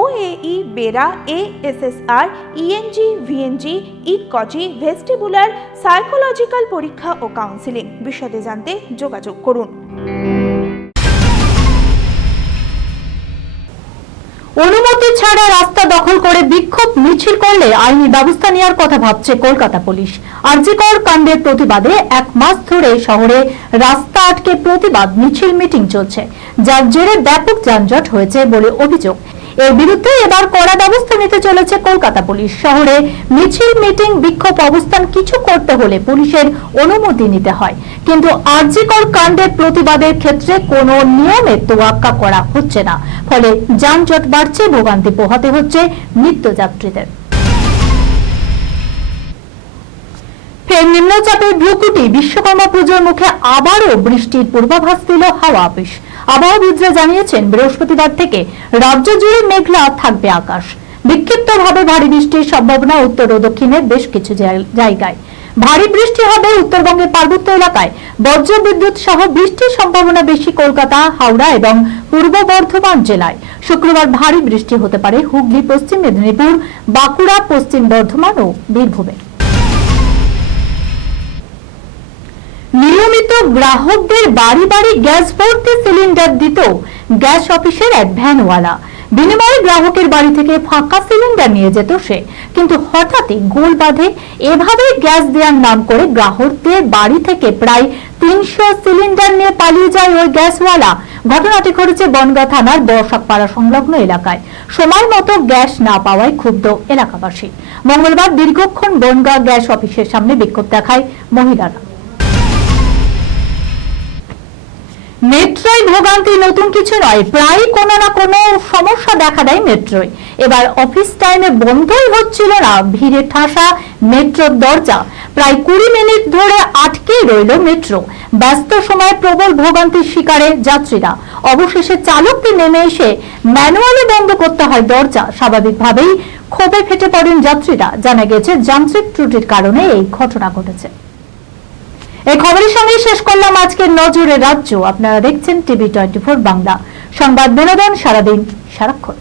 OAE BERA ASSR ENG VNG ইকজি vestibular psychological পরীক্ষা ও counselling বিশদে জানতে যোগাযোগ করুন। অনুমতি ছাড়া রাস্তা দখল করে বিক্ষোভ মিছিল করলে আইনি ব্যবস্থা নেওয়ার কথা ভাবছে কলকাতা পুলিশ। আরজিকর কাণ্ডের প্রতিবাদে এক মাস ধরে শহরে রাস্তা আটকে প্রতিবাদ মিছিল মিটিং চলছে। যার জেরে ব্যাপক যানজট হয়েছে বলে অভিযোগ। এর বিরুদ্ধে এবার কড়া ব্যবস্থা নিতে চলেছে কলকাতা পুলিশ। শহরে মিছিল, মিটিং, বিক্ষোভ অবস্থান কিছু করতে হলে পুলিশের অনুমতি নিতে হয়। কিন্তু আরজিকর কাণ্ডের প্রতিবাদের ক্ষেত্রে কোনো নিয়মের তোয়াক্কা করা হচ্ছে না। ফলে যানজট বাড়ছে, ভোগান্তি পোহাতে হচ্ছে নিত্যযাত্রীদের। ফের নিম্নচাপের ভ্রুকুটি বিশ্বকর্মা পুজোর মুখে আবারও বৃষ্টির পূর্বাভাস দিল হাওয়া অফিস। আবহাওয়াবিদরা জানিয়েছেন, বৃহস্পতিবার থেকে রাজ্য জুড়ে মেঘলা থাকবে আকাশ। বিক্ষিপ্তভাবে ভারী বৃষ্টির সম্ভাবনা উত্তর ও দক্ষিণের বেশ কিছু জায়গায়। ভারী বৃষ্টি হবে উত্তরবঙ্গের পার্বত্য এলাকায়। বজ্র বিদ্যুৎ সহ বৃষ্টির সম্ভাবনা বেশি কলকাতা, হাওড়া এবং পূর্ব বর্ধমান জেলায়। শুক্রবার ভারী বৃষ্টি হতে পারে হুগলি, পশ্চিম মেদিনীপুর, বাঁকুড়া, পশ্চিম বর্ধমান ও বীরভূমে। গ্রাহকদের বাড়ি বাড়ি গ্যাস ভর্তি সিলিন্ডার দিত গ্যাস অফিসের এক ভ্যানওয়ালা। বিনিময়ে গ্রাহকের বাড়ি থেকে ফাঁকা সিলিন্ডার নিয়ে যেত সে। কিন্তু হঠাৎই গোল বাঁধে এভাবে গ্যাস দেওয়ার নাম করে গ্রাহকদের বাড়ি থেকে প্রায় তিনশো সিলিন্ডার নিয়ে পালিয়ে যায় ওই গ্যাসওয়ালা। ঘটনাটি ঘটেছে বনগাঁ থানার বর্ষাকপাড়া সংলগ্ন এলাকায়। সময় মতো গ্যাস না পাওয়ায় ক্ষুব্ধ এলাকাবাসী। মঙ্গলবার দীর্ঘক্ষণ বনগাঁ গ্যাস অফিসের সামনে বিক্ষোভ দেখায় মহিলারা। মেট্রোয় ভোগান্তি নতুন কিছু নয়, প্রায় কোনো না কোনো সমস্যা দেখা দেয় মেট্রোয়। এবার অফিস টাইমে বন্ধই হচ্ছিল না, ভিড়ে ঠাসা মেট্রোর দরজা। প্রায় কুড়ি মিনিট ধরে আটকেই রইল মেট্রো। ব্যস্ত সময়ে প্রবল ভোগান্তির শিকারে যাত্রীরা। অবশেষে চালককে নেমে এসে ম্যানুয়ালি বন্ধ করতে হয় দরজা। স্বাভাবিকভাবেই ক্ষোভে ফেটে পড়েন যাত্রীরা। জানা গেছে, যান্ত্রিক ত্রুটির কারণে এই ঘটনা ঘটেছে। এই খবরের সঙ্গে শেষ করলাম আজকের নজরে রাজ্য। আপনারা দেখছেন টিভি টোয়েন্টি ফোর বাংলা। সংবাদ বিনোদন সারাদিন সারাক্ষণ।